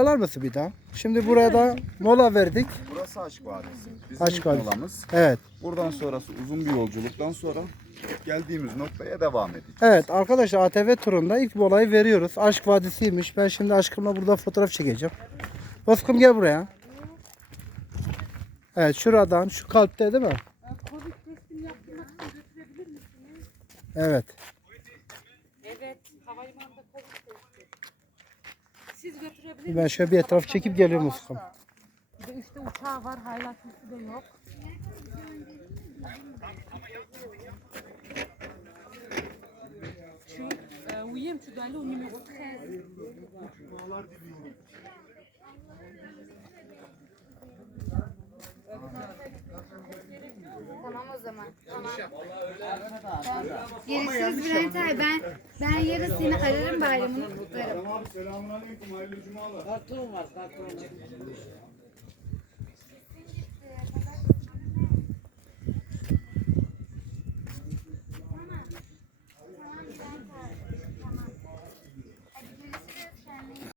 Alar mısın bir daha? Şimdi burada mola verdik. Burası Aşk Vadisi. Bizim Aşk ilk Vadisi. molamız. Evet. Buradan sonrası uzun bir yolculuktan sonra geldiğimiz noktaya devam edeceğiz. Evet arkadaşlar ATV turunda ilk molayı veriyoruz. Aşk Vadisi'ymiş. Ben şimdi aşkımla burada fotoğraf çekeceğim. Bozkım gel buraya. Evet şuradan şu kalpte değil mi? Covid testini yaptırmak için götürebilir misiniz? Evet. Evet, havalimanında Covid. Siz götürebilir misiniz? Ben şöyle bir etraf çekip geliyorum Uskum. Bir de işte uçağı var, haylatlisi de yok. Oui, tu dois aller au numéro 13. Tamam o zaman. Tamam. Görüşürüz Bülent abi. Ben, ben yarın seni ararım bayramını kutlarım.